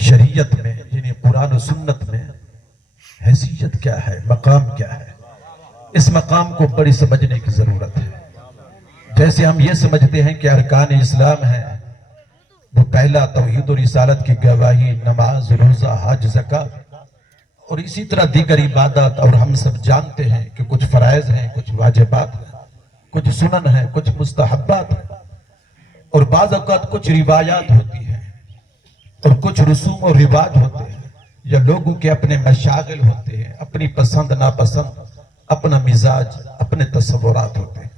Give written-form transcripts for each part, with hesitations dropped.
شریعت میں یعنی قرآن و سنت میں حیثیت کیا ہے، مقام کیا ہے، اس مقام کو بڑی سمجھنے کی ضرورت ہے۔ جیسے ہم یہ سمجھتے ہیں کہ ارکان اسلام ہے، وہ پہلا توحید و رسالت کی گواہی، نماز، روزہ، حج، زکوٰۃ، اور اسی طرح دیگر عبادات، اور ہم سب جانتے ہیں کہ کچھ فرائض ہیں، کچھ واجبات ہیں، کچھ سنن ہیں، کچھ مستحبات ہیں، اور بعض اوقات کچھ روایات ہوتی ہیں، اور کچھ رسوم و رواج ہوتے ہیں، یا لوگوں کے اپنے مشاغل ہوتے ہیں، اپنی پسند ناپسند، اپنا مزاج، اپنے تصورات ہوتے ہیں۔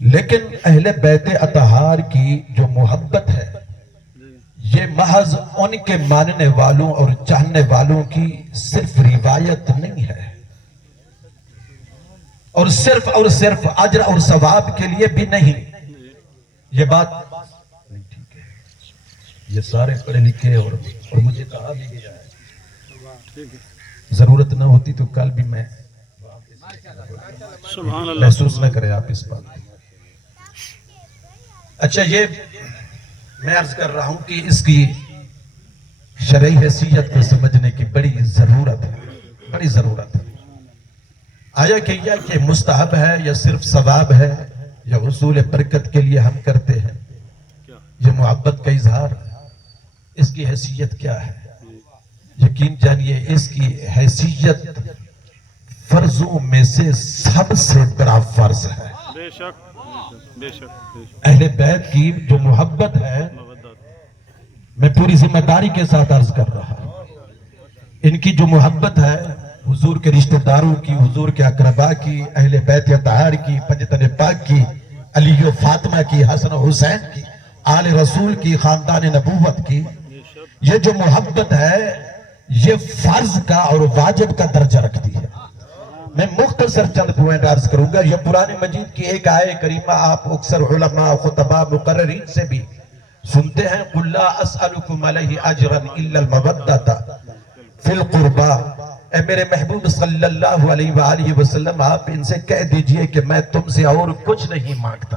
لیکن اہل بیت اطہار کی جو محبت ہے، یہ محض ان کے ماننے والوں اور چاہنے والوں کی صرف روایت نہیں ہے، اور صرف اجر اور ثواب کے لیے بھی نہیں۔ یہ بات نہیں ٹھیک ہے، یہ سارے پڑھے لکھے اور مجھے کہا بھی گیا ہے، ضرورت نہ ہوتی تو کل بھی میں محسوس نہ کرے آپ اس بات۔ اچھا، یہ میں عرض کر رہا ہوں کہ اس کی شرعی حیثیت کو سمجھنے کی بڑی ضرورت ہے۔ آیا کہ یہ مستحب ہے یا صرف ثواب ہے یا حصول برکت کے لیے ہم کرتے ہیں؟ یہ محبت کا اظہار، اس کی حیثیت کیا ہے؟ یقین جانیے اس کی حیثیت فرضوں میں سے سب سے بڑا فرض ہے۔ بے شک بے شک۔ اہل بیت کی جو محبت ہے، میں پوری ذمہ داری کے ساتھ عرض کر رہا ہوں، ان کی جو محبت ہے حضور کے رشتہ داروں کی، حضور کے اقرباء کی، اہل بیت اطہار کی، پنجتن پاک کی، علی و فاطمہ کی، حسن و حسین کی، آل رسول کی، خاندان نبوت کی، یہ جو محبت ہے یہ فرض کا اور واجب کا درجہ رکھتی ہے۔ میں مختصر چند پوائنٹ عرض کروں گا۔ یہ قرآن مجید کی ایک آیت کریمہ آپ اکثر علماء، خطباء، مقررین سے بھی سنتے ہیں، قُلْ لَا أَسْأَلُكُمْ عَلَيْهِ أَجْرًا إِلَّا الْمَوَدَّةَ فِي الْقُرْبَى۔ اے میرے محبوب صلی اللہ علیہ وآلہ وسلم، آپ ان سے کہہ دیجئے کہ میں تم سے اور کچھ نہیں مانگتا۔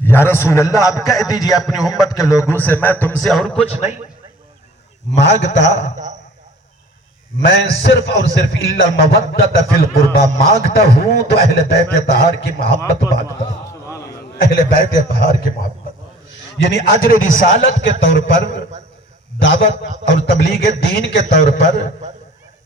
یا رسول اللہ، آپ کہہ دیجئے اپنی امت کے لوگوں سے، میں تم سے اور کچھ نہیں مانگتا، میں صرف اور صرف الا المودۃ فی القربى مانگتا ہوں تو اہل بیت اطہار کی محبت مانگتا ہوں۔ اہل بیت اطہار کی محبت یعنی اجر رسالت کے طور پر، دعوت اور تبلیغ دین کے طور پر،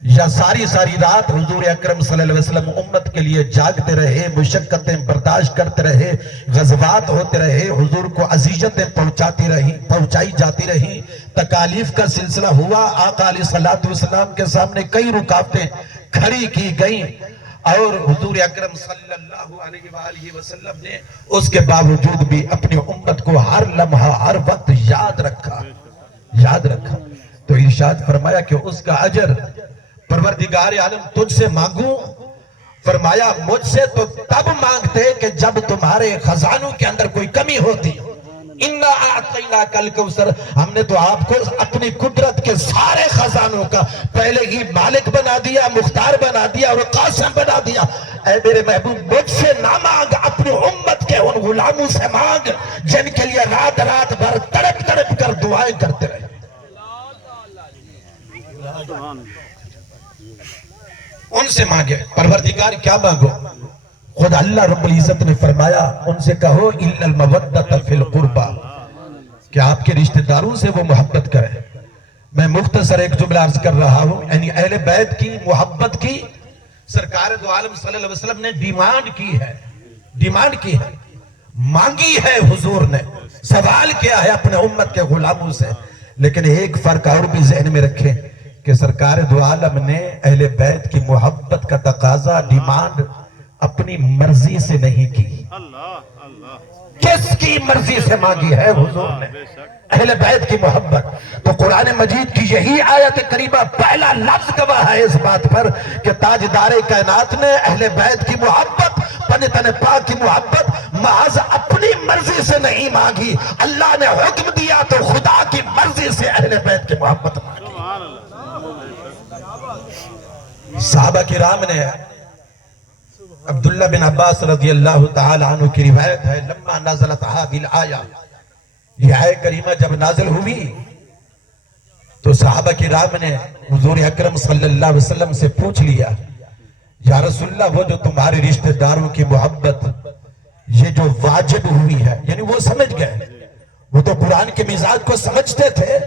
یا ساری رات حضور اکرم صلی اللہ علیہ وسلم امت کے لیے جاگتے رہے، مشقتیں برداشت کرتے رہے، غزوات ہوتے رہے، حضور کو اذیتیں پہنچائی جاتی رہی، تکالیف کا سلسلہ ہوا، آقا علیہ الصلوۃ والسلام کے سامنے کئی رکاوٹیں کھڑی کی گئیں، اور حضور اکرم صلی اللہ علیہ وآلہ وسلم نے اس کے باوجود بھی اپنی امت کو ہر لمحہ ہر وقت یاد رکھا۔ تو ارشاد فرمایا کہ اس کا اجر پروردگار عالم تجھ سے مانگوں؟ فرمایا مجھ سے تو تب مانگتے کہ جب تمہارے خزانوں کے اندر کوئی کمی ہوتی۔ اِنَّا أَعْطَيْنَاكَ الْكَوْثَرَ، ہم نے تو آپ کو اپنی قدرت کے سارے خزانوں کا پہلے ہی مالک بنا دیا، مختار بنا دیا اور قاسم بنا دیا۔ اے میرے محبوب، مجھ سے نہ مانگ، اپنی امت کے ان غلاموں سے مانگ جن کے لیے رات بھر تڑپ کر دعائیں کرتے رہے۔ ان سے مانگے، پروردگار کیا مانگو؟ خود اللہ رب العزت نے فرمایا ان سے کہو اِلَّا الْمَوَدَّةَ فِي الْقُرْبَى، کہ آپ کے رشتہ داروں سے وہ محبت کریں۔ میں مختصر ایک جملہ عرض کر رہا ہوں، یعنی اہل بیت کی محبت کی سرکار دو عالم صلی اللہ علیہ وسلم نے ڈیمانڈ کی ہے، مانگی ہے حضور نے، سوال کیا ہے اپنے امت کے غلاموں سے۔ لیکن ایک فرق اور بھی ذہن میں رکھیں کہ سرکار دو عالم نے اہل بیت کی محبت کا تقاضا، ڈیمانڈ اپنی مرضی سے نہیں کی۔ کس کی مرضی سے مانگی ہے حضور نے؟ اہل بیت کی محبت۔ تو قرآن مجید کی یہی آیت کریمہ پہلا لفظ گواہ ہے اس بات پر کہ تاجدار کائنات نے اہل بیت کی محبت، پنجتن پاک کی محبت محض اپنی مرضی سے نہیں مانگی، اللہ نے حکم دیا تو خدا کی مرضی سے اہل بیت کی محبت مانگی۔ صحابہ کرام نے، عبداللہ بن عباس رضی اللہ تعالی عنہ کی روایت ہے، لما نزلت هذه الآیہ، یہ آیت کریمہ جب نازل ہوئی، تو صحابہ کرام نے حضور اکرم صلی اللہ علیہ وسلم سے پوچھ لیا یا رسول اللہ وہ جو تمہارے رشتہ داروں کی محبت یہ جو واجب ہوئی ہے، یعنی وہ سمجھ گئے، وہ تو قرآن کے مزاج کو سمجھتے تھے،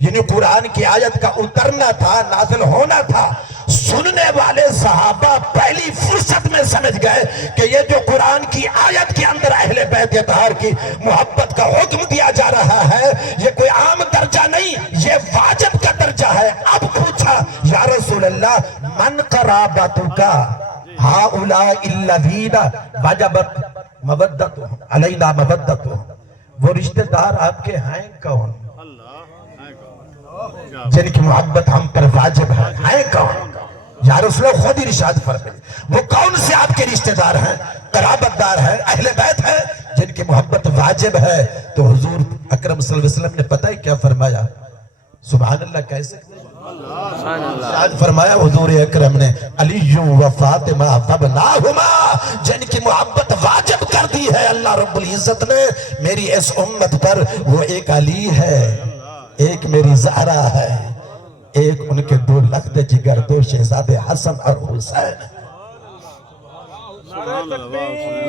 یعنی قرآن کی آیت کا اترنا تھا، نازل ہونا تھا۔ سننے والے صحابہ پہلی فرصت میں سمجھ گئے کہ یہ جو قرآن کی آیت کے اندر اہل بیت اطہار کی محبت کا حکم دیا جا رہا ہے یہ کوئی عام درجہ نہیں، یہ واجب کا درجہ ہے۔ اب پوچھا یا رسول اللہ من قرابتک ہؤلاء الذین وجبت مودتہم علینا مودتہم، وہ رشتہ دار آپ کے ہیں کون جن کی محبت ہم پر واجب ہے کون؟ یا رسول اللہ خود ہی ارشاد فرمائے وہ کون سے آپ کے رشتہ دار ہیں، قرابت دار ہیں، اہل بیت ہیں جن کی محبت واجب ہے؟ تو حضور اکرم صلی اللہ علیہ وسلم نے پتہ ہے کیا فرمایا؟ سبحان اللہ کیسے ارشاد فرمایا حضور اکرم نے علی و فاطمہ وابناہما، جن کی محبت واجب کر دی ہے اللہ رب العزت نے میری اس امت پر، وہ ایک علی ہے، ایک میری زہرا ہے، ایک ان کے دو لخت جگر دو شہزادے حسن اور حسین۔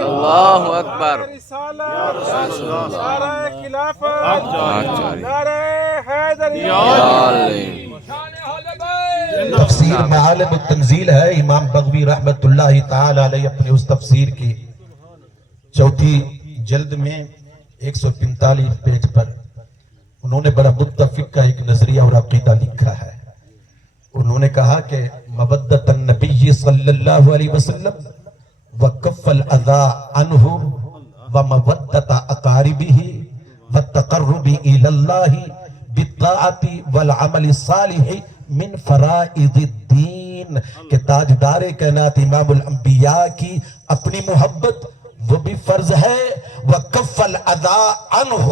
اللہ اکبر، نعرہ خلافت، نعرہ حیدری، تفسیر معالم التنزیل ہے، امام بغوی رحمت اللہ تعالی علیہ اپنے اس تفسیر کی چوتھی جلد میں 145 پیج پر انہوں نے بڑا متفق کا ایک نظریہ اور عقیدہ لکھا ہے۔ انہوں نے کہا کہ مودت النبی صلی اللہ علیہ وسلم وکف الاذى عنہ ومودت اقاربہ والتقرب الى اللہ بالطاعت والعمل الصالح من فرائض الدین، کہ تاجدار کائنات امام الانبیاء کی اپنی محبت وہ بھی فرض ہے، وکف الاذى عنہ،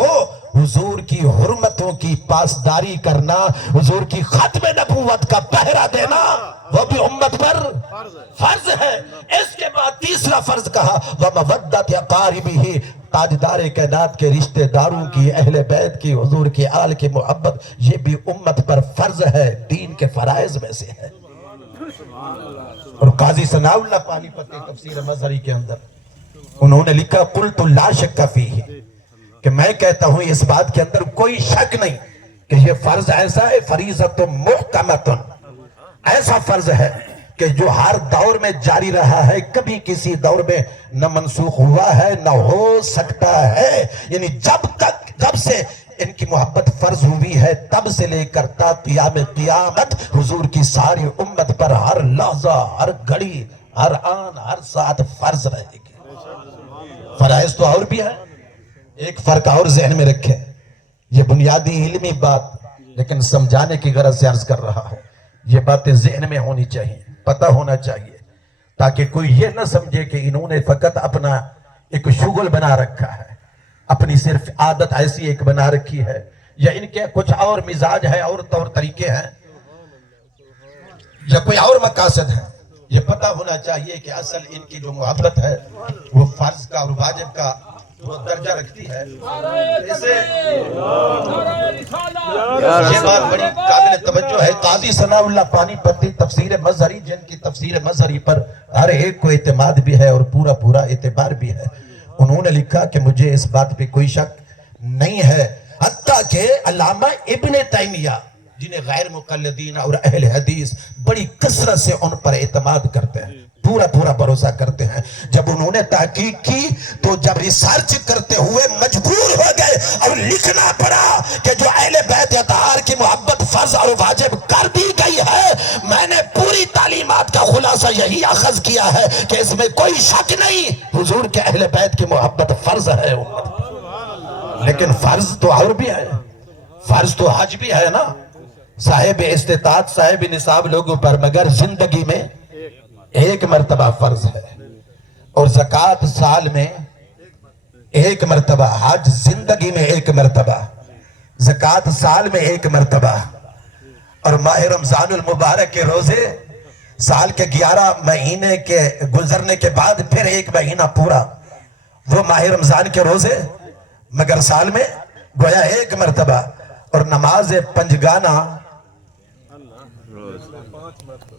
حضور کی حرمتوں کی پاسداری کرنا، حضور کی ختم نبوت کا پہرا دینا وہ بھی امت پر فرض ہے۔ اس کے بعد تیسرا فرض کہا وَمَوَدَّتِ أَقَارِبِهِ، تاجدار کائنات کے رشتہ داروں کی، اہل بیت کی، حضور کی آل کی محبت یہ بھی امت پر فرض ہے، دین کے فرائض میں سے ہے۔ اور قاضی ثناء اللہ پانی پتی تفسیر مظہری کے اندر انہوں نے لکھا قُلْتُ لَا شَكَّ فِيهِ، کہ میں کہتا ہوں اس بات کے اندر کوئی شک نہیں کہ یہ فرض ایسا ہے، فریضۃ محکمۃ، ایسا فرض ہے کہ جو ہر دور میں جاری رہا ہے، کبھی کسی دور میں نہ منسوخ ہوا ہے نہ ہو سکتا ہے، یعنی جب سے ان کی محبت فرض ہوئی ہے تب سے لے کر تا قیام قیامت حضور کی ساری امت پر ہر لحظہ، ہر گھڑی، ہر آن، ہر ساتھ فرض رہے گی۔ فرائض تو اور بھی ہے، ایک فرق اور ذہن میں رکھیں، یہ بنیادی علمی بات لیکن سمجھانے کی غرض سے عرض کر رہا ہوں، یہ باتیں ذہن میں ہونی چاہیے، پتہ ہونا چاہیے، تاکہ کوئی یہ نہ سمجھے کہ انہوں نے فقط اپنا ایک شغل بنا رکھا ہے، اپنی صرف عادت ایسی ایک بنا رکھی ہے، یا ان کے کچھ اور مزاج ہے اور طور طریقے ہیں، یا کوئی اور مقاصد ہے۔ یہ پتہ ہونا چاہیے کہ اصل ان کی جو محبت ہے وہ فرض کا اور واجب کا وہ درجہ رکھتی ہے۔ یہ بات بڑی قابل توجہ ہے۔ قاضی ثناء اللہ پانی پتی تفسیر مظہری، جن کی تفسیر مظہری پر ہر ایک کو اعتماد بھی ہے اور پورا اعتبار بھی ہے، انہوں نے لکھا کہ مجھے اس بات پہ کوئی شک نہیں ہے، حتیٰ کہ علامہ ابن تیمیہ جنہیں غیر مقلدین اور اہل حدیث بڑی کثرت سے ان پر اعتماد کرتے ہیں، پورا بھروسہ کرتے ہیں، جب انہوں نے تحقیق کی تو جب ریسرچ کرتے ہوئے مجبور ہو گئے اور لکھنا پڑا کہ جو اہل بیت اطہار کی محبت فرض اور واجب کر دی گئی ہے، میں نے پوری تعلیمات کا خلاصہ یہی اخذ کیا ہے کہ اس میں کوئی شک نہیں، حضور کے اہل بیت کی محبت فرض ہے امت، لیکن فرض تو اور بھی ہے، فرض تو حج بھی ہے نا، صاحب استطاعت صاحب نصاب لوگوں پر، مگر زندگی میں ایک مرتبہ فرض ہے، اور زکوٰۃ سال میں ایک مرتبہ، حج زندگی میں ایک مرتبہ، زکوٰۃ سال میں ایک مرتبہ، اور ماہ رمضان المبارک کے روزے سال کے 11 مہینے کے گزرنے کے بعد پھر ایک مہینہ پورا وہ ماہ رمضان کے روزے، مگر سال میں گویا ایک مرتبہ، اور نماز پنجگانہ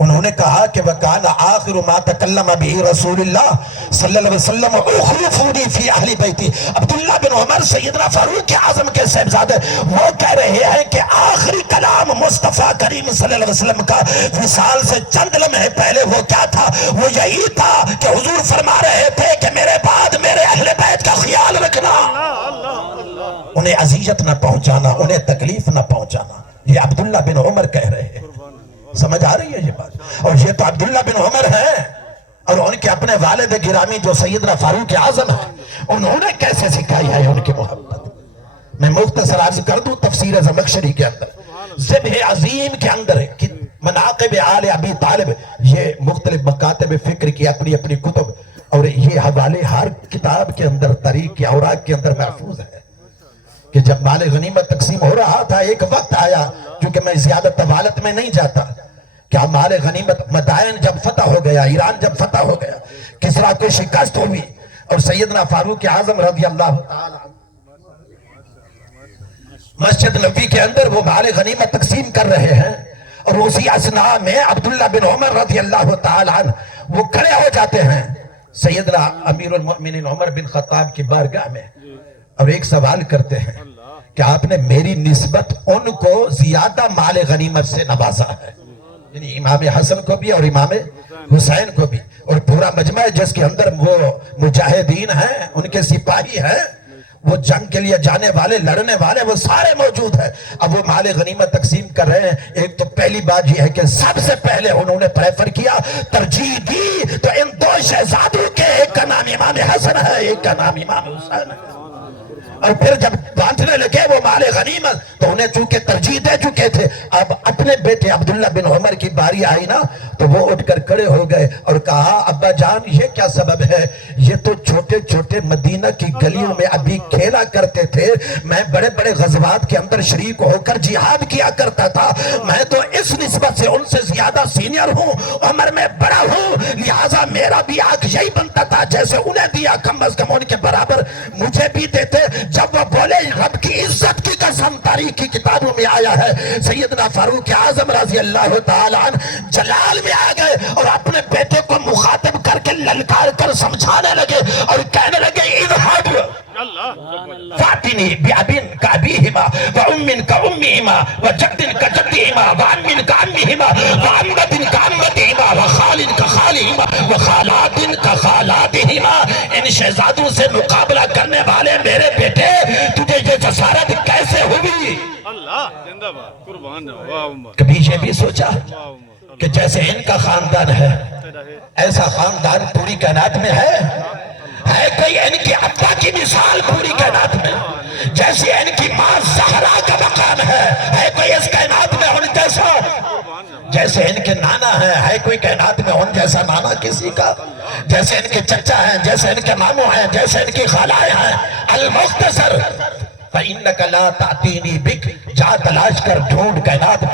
انہوں نے کہا کہ وَكَانَ آخِرُ مَا تَكَلَّمَ بِهِ رسول اللہ صلی اللہ علیہ وسلم اخلفونی فی اہل بیتی. عبداللہ بن عمر سیدنا فاروق اعظم کے صاحبزادے وہ کہہ رہے ہیں کہ آخری کلام مصطفیٰ کریم صلی اللہ علیہ وسلم کا وصال سے چند لمحے پہلے وہ کیا تھا؟ وہ یہی تھا کہ حضور فرما رہے تھے کہ میرے بعد میرے اہل بیت کا خیال رکھنا، انہیں اذیت نہ پہنچانا، انہیں تکلیف نہ پہنچانا. یہ عبداللہ بن عمر کہہ رہے ہیں. سمجھ آ رہی ہے یہ بات؟ اور یہ تو عبداللہ بن عمر ہیں، اور ان کے اپنے والد گرامی جو سیدنا فاروق اعظم ہیں، انہوں نے کیسے سکھائی ہے ان کی محبت. میں مختصر عرض کر دوں تفسیر زمخشری کے اندر، ذبح عظیم کے اندر مناقب آل ابی طالب، یہ مختلف مکاتب فکر کی اپنی اپنی کتب، اور یہ حوالے ہر کتاب کے اندر تاریخ کے اوراق کے اندر محفوظ ہے کہ جب مال غنیمت تقسیم ہو رہا تھا، ایک وقت آیا، کیونکہ میں زیادہ طوالت میں نہیں جاتا، کہ مال غنیمت مدائن جب فتح ہو گیا، ایران جب فتح ہو گیا، کسرا کو شکست ہوئی، اور سیدنا فاروق اعظم رضی اللہ تعالی مسجد نبوی کے اندر وہ مال غنیمت تقسیم کر رہے ہیں، اور اسی اثناء میں عبداللہ بن عمر رضی اللہ تعالی عنہ وہ کھڑے ہو جاتے ہیں سیدنا امیر المؤمنین عمر بن خطاب کی بارگاہ میں، اور ایک سوال کرتے ہیں کہ آپ نے میری نسبت ان کو زیادہ مال غنیمت سے نوازا ہے، یعنی امام حسن کو بھی اور امام حسین کو بھی، اور پورا مجمع جس کے اندر وہ مجاہدین ہیں، ان کے سپاہی ہیں، وہ جنگ کے لیے جانے والے، لڑنے والے، وہ سارے موجود ہیں. اب وہ مال غنیمت تقسیم کر رہے ہیں. ایک تو پہلی بات یہ ہے کہ سب سے پہلے انہوں نے پریفر کیا، ترجیح دی تو ان دو شہزادوں کے، ایک کا نام امام حسن ہے، ایک کا نام امام حسین ہے. اور پھر جب بانٹنے لگے وہ مال غنیمت تو انہیں چونکہ ترجیح دے چکے تھے، اب اپنے بیٹے عبداللہ بن عمر کی باری آئی نا تو وہ اٹھ کر کھڑے ہو گئے اور کہا ابا جان یہ کیا سبب ہے؟ یہ تو چھوٹے چھوٹے مدینہ کی گلیوں میں ابھی کھیلا کرتے تھے، میں بڑے بڑے غزوات کے اندر شریک ہو کر جہاد کیا کرتا تھا، میں تو اس نسبت سے ان سے زیادہ سینئر ہوں، عمر میں بڑا ہوں، لہٰذا میرا بھی حق یہی بنتا تھا جیسے انہیں دیا، کم از کم ان کے برابر مجھے بھی دیتے. جب وہ بولے رب کی عزت کی قسم، تاریخ کی کتابوں میں آیا ہے، سیدنا فاروق اعظم رضی اللہ تعالی عنہ جلال میں آ گئے اور اپنے بیٹے کو مخاطب کر کے للکار کر سمجھانے لگے اور کہنے لگے اذهب فاتنی بأبن كأبيهما وأم كأمهما وجد كجدهما وعم كعمهما وعمة كعمتهما وخال كخالهما وخالات كخالاتهما. ان شہزادوں سے مقابلہ کرنے والے میرے بیٹے، تجھے یہ جسارت کیسے ہوئی؟ کبھی یہ بھی سوچا کہ جیسے ان کا خاندان ہے ایسا خاندان پوری کائنات میں ہے کوئی ان کی ابا کی مثال پوری کائنات میں؟ جیسے ان کی ماں زہرا کا مقام ہے کوئی اس کائنات میں ان جیسا؟ جیسے ان کے نانا ہے کوئی کائنات میں ان جیسا نانا کسی کا؟ جیسے ان کے چچا ہیں، جیسے ان کے ماموں ہیں، جیسے ان کی خالائیں ہیں. المختصر فَإِنَّكَ لَا تَعْتِينِي بِكْ، جا تلاش کر ڈھونڈ کائنات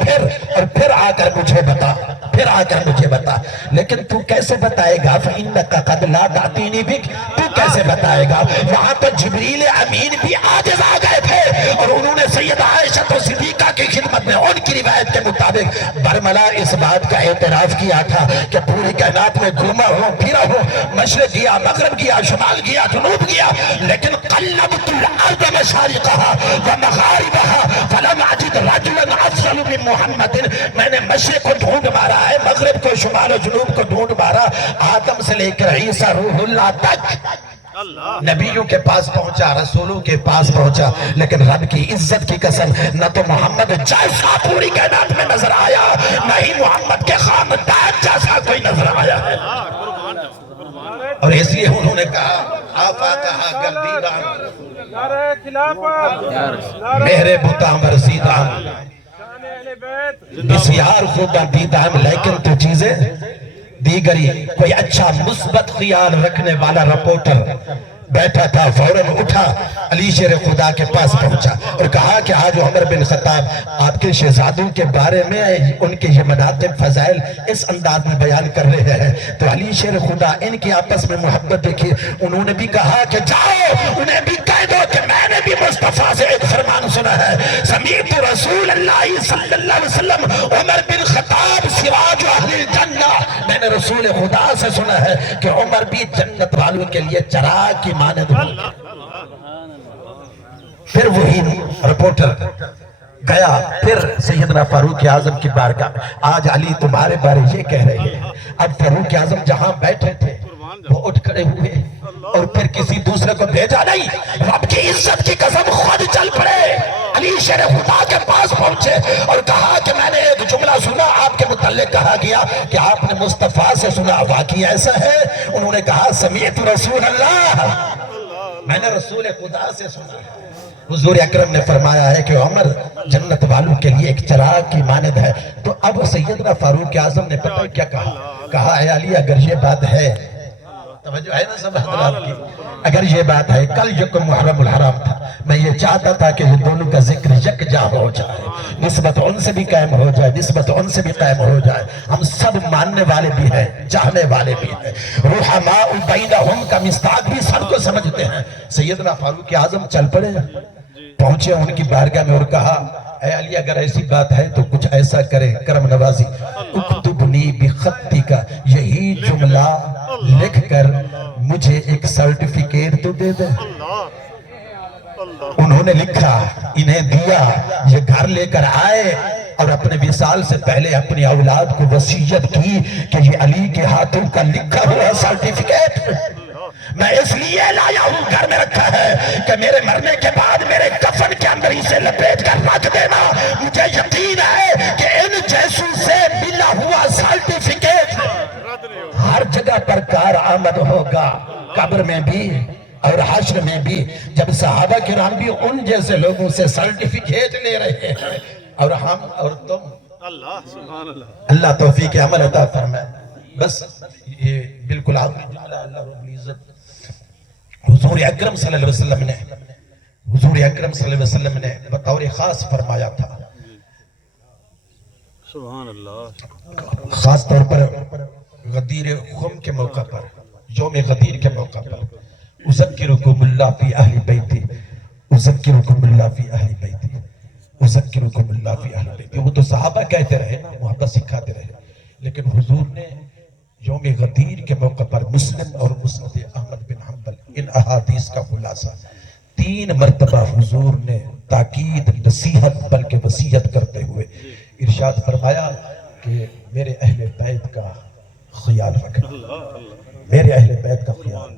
پھر آ کر مجھے بتا، پھر آ کر مجھے بتا. لیکن تو کیسے بتائے گا؟ فَإِنَّكَ قَدْ لَا تَعْتِينِي بِكْ، تو کیسے بتائے گا؟ وہاں تو جبریل امین بھی عاجز آ گئے تھے اور انہوں نے سیدہ عائشہ صدیقہ کی خدمت میں ان کی روایت کے مطابق برملا اس بات کا اعتراف کیا تھا کہ پوری کائنات میں گھوما ہوں، پھرا ہوں، مشرق گیا، مغرب گیا، شمال گیا، جنوب گیا، لیکن قلبت الارض مشارقها ومغاربها فلم اجد رجلا افضل من محمد. میں نے مشرق کو ڈھونڈ مارا ہے، مغرب کو، شمال و جنوب کو ڈھونڈ مارا، آدم سے لے کر عیسیٰ روح اللہ تک نبیوں کے پاس پہنچا، رسولوں کے پاس پہنچا، لیکن رب کی عزت کی قسم نہ تو محمد جیسا پوری کائنات میں نظر آیا، نہ ہی محمد کے خاندان جیسا کوئی نظر آیا ہے. اور اس لیے انہوں نے کہا آفا کہا گردیدہ نعرہ خلافت، میرے بتا مرزیدہ بسیار خوبہ دیدہ، لیکن تو چیزیں دیگری. کوئی اچھا مثبت خیال رکھنے والا رپورٹر بیٹھا تھا، فوراً اٹھا، علی شیر خدا کے پاس پہنچا اور کہا کہ آج عمر بن خطاب آپ کے شہزادوں کے بارے میں ان کے یہ مناقب فضائل اس انداز میں بیان کر رہے ہیں. تو علی شیر خدا ان کی آپس میں محبت دیکھی، انہوں نے بھی کہا کہ جاؤ انہیں بھی کہہ دو کہ میں نے بھی مصطفیٰ سے ایک فرمان سنا ہے، سمیعت رسول اللہ صلی اللہ علیہ وسلم عمر بن خطاب سراج اہل الجنہ رسول خدا سے سنا ہے کہ عمر بھی جنت والوں کے لیے چراغ کی مانند ہوگا۔ پھر وہی رپورٹر گیا پھر سیدنا فاروق اعظم کی بارگاہ، آج علی تمہارے بارے یہ کہہ رہے ہیں۔ اب فاروق اعظم جہاں بیٹھے تھے وہ اٹھ کھڑے ہوئے اور پھر کسی دوسرے کو بھیجا نہیں، رب کی عزت کی قسم خود چل پڑے، علی شیر خدا کے پاس پہنچے اور کہا کہ میں نے ایک جملہ سنا آپ کے متعلق، کہا گیا کہ آپ نے مصطفیٰ سے سنا، واقعی ایسا ہے؟ انہوں نے کہا سمیعت رسول اللہ، میں نے رسول خدا سے سنا۔ حضور اکرم نے فرمایا ہے کہ عمر جنت والوں کے لیے ایک چراغ کی مانند ہے۔ تو اب سیدنا فاروق اعظم نے پتہ کیا کہا اے علی اگر یہ بات ہے، توجہ ہے نا سب حضرات کی، اگر یہ بات ہے، کل یکم محرم الحرام تھا، میں یہ چاہتا تھا کہ یہ دونوں کا ذکر یکجا ہو جائے، نسبت ان سے بھی قائم ہو جائے، نسبت ان سے بھی قائم ہو جائے، ہم سب ماننے والے بھی ہیں، چاہنے والے بھی ہیں، رحماء بینہم کا مصداق بھی سب کو سمجھتے ہیں۔ سیدنا فاروق اعظم چل پڑے، پہنچے ان کی بارگاہ میں اور کہا اے علی اگر ایسی بات ہے تو کچھ ایسا کریں، کرم نوازی، اکتبنی بخطی کا، یہی جملہ لکھ کر مجھے ایک سرٹیفکیٹ تو دے دے۔ انہوں نے لکھا، انہیں دیا، یہ گھر لے کر آئے اور اپنے وصال سے پہلے اپنی اولاد کو وصیت کی کہ یہ علی کے ہاتھوں کا لکھا ہوا سرٹیفکیٹ میں اس لیے لایا ہوں، گھر میں رکھا ہے کہ میرے مرنے کے بعد میرے کفن کے اندر اسے لپیٹ کر رکھ دینا، مجھے یقین ہے کہ ان جیسوں سے ملا ہوا سرٹیفکیٹ ہر جگہ پر کارآمد ہوگا، قبر میں بھی اور حشر میں بھی، جب صحابہ کرام بھی ان جیسے لوگوں سے سرٹیفکیٹ لے رہے ہیں اور ہم اور تم، اللہ توفیق عمل عطا فرمائے۔ بس یہ بالکل آخری جملہ اللہ رب العزت حضور اکرم صلی اللہ علیہ وسلم نے بطور خاص فرمایا تھا، سبحان اللہ، خاص طور پر غدیر خم کے موقع پر، یوم غدیر کے موقع پر، اذکرکم اللہ فی اہل بیتی، اذکرکم اللہ فی اہل بیتی، اذکرکم اللہ فی اہل بیتی۔ وہ تو صحابہ کہتے رہے نا، محبت سکھاتے رہے، لیکن حضور نے یوم غدیر کے موقع پر مسلم اور مسند احمد بن حنبل ان احادیث کا خلاصہ 3 مرتبہ حضور نے تاکید، نصیحت بلکہ وصیت کرتے ہوئے ارشاد فرمایا کہ میرے اہل بیت کا خیال رکھنا، میرے اہل بیت کا خیال۔